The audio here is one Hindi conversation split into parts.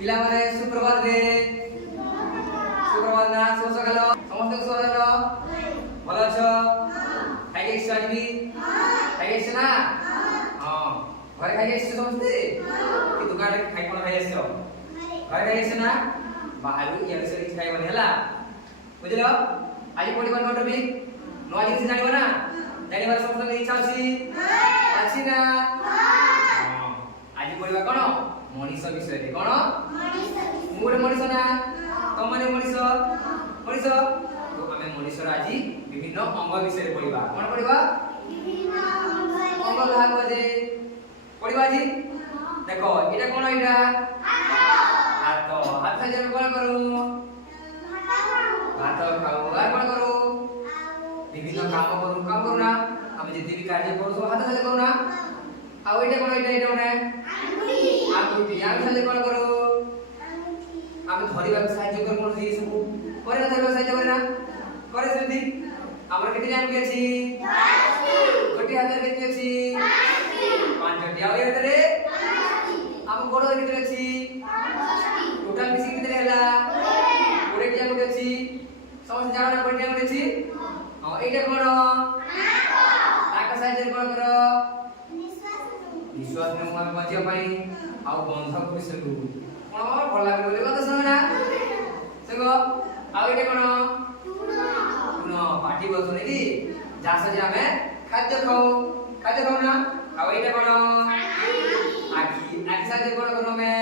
पिला माने सुप्रभात रे सुप्रभात ना शुभ सकाल समस्त शुभ सकाल ভালো আছো খাই গেছো আজমি খাই গেছো না ঘরে খাই গেছো সমস্তে কি দোকানে খাই কোন খাই গেছো ঘরে খাই গেছো না বাহারু ইয়ার সে খাই বনে হলা বুঝলো আজ পড়িবার নট টপিক নয় জিনিস জানিব না জানিবার সমস্ত ইচ্ছা আছে আছে না আজ পড়িবা কোন মনিষ বিষয়ে কোন মুরে মনিষ না তোমানে মনিষ মনিষ তো আমি মনিষর আজি বিভিন্ন অঙ্গ বিষয়ে পড়িবা কোন পড়িবা বিভিন্ন অঙ্গ ভাগ আছে পড়িবা আজি দেখো এটা কোন এটা হাত হাত সাহায্য কোন করো ভাত খাও আর কোন করো বিভিন্ন কাম করো না আমি যেতে বি কার্য করো তো হাত সাহায্য করো না আর এটা কোন এটা মানে আঙ্গুটি আমি সাহায্য কোন করো আমি ধরিবা সাহায্য করব কোন জিনিস সব করে না ধরিবা সাহায্য করে না করে সেমতি আমার কেতে আঙ্গুটি আছে 10টি গোটি হাতের কেতে আছে 5টি আর এতরে 5টি ଆମ ଗୋଡ କେତେ ଅଛି ଟୋଟାଲ ମିଶି କେତେ ହେଲା 20ଟି ଆଙ୍ଗୁଠି ଅଛି ସମସ୍ତେ ଜାଣ ନା 20ଟି ଆଙ୍ଗୁଠି ଅଛି ହଁ ଏଇଟା କଣ ନାକ ସାହାଯ୍ୟରେ କଣ କର ନିଶ୍ୱାସ ନେଉ ଆମେ ବଞ୍ଚିବା ପାଇଁ ଆଉ ବନ୍ଧକ ବି ସେଠୁ କଣ ଭଲ ଲାଗେ ବୋଲି କଥା ଶୁଣ ନା ସେଗ ଆଉ ଏଇଟା କଣ ତୁଣ ପାଟି ବସୁ ନାଇଁ କି ଯାହା ସାହାଯ୍ୟରେ ଆମେ ଖାଦ୍ୟ ଖାଉ ନା ଆଉ ଏଇଟା କଣ आखि आखि साहाଯ୍य कोन करू हमें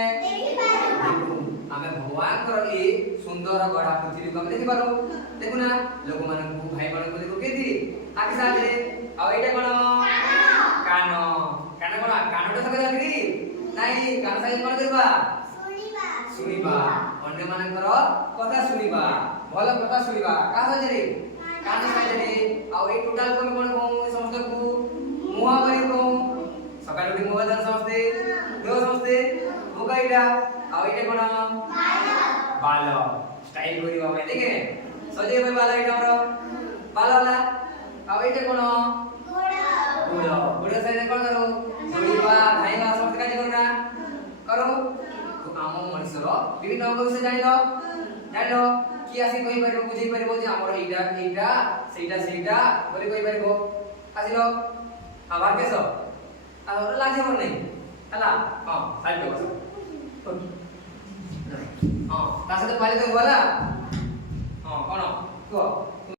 भगवान कर ए सुंदर गढ़ा पृथ्वी को हम देखि पारो देखु ना लोक मानन को भाई बहन को देखो केति आखि साहाଯ୍य आ एटा कोन कान कान कोन कानटा सके जाति नाही कान साहाଯ୍य कोन करबा सुनिबा अन्य मानकर कथा सुनिबा भलो कथा सुनिबा का साहाଯ୍य रे कान साहाଯ୍य रे आ ए टोटल कोन कोन समस्त को मुहा करी को सकाळ उठी मोबाइल दान समस्ते देव समस्ते मुकाइडा आ एटा कोन बाल स्टाइल करिबा भाई देखे सजे भाई बाल एटा हमरो बाल वाला आ एटा कोन गोड़ से कोन करो जोड़ीबा खाइबा समस्त काज करू ना करो तो आम मनुष्यर विभिन्न अंग विषय जानिलो कि आसी कहि परबो बुझै परबो जे हमर एटा सेटा बोली कहि परबो आसिलो आभार केसो और लाजे पर नहीं हला हां साइड पे बस हां ता से तो पाले तो बोला हां कोन को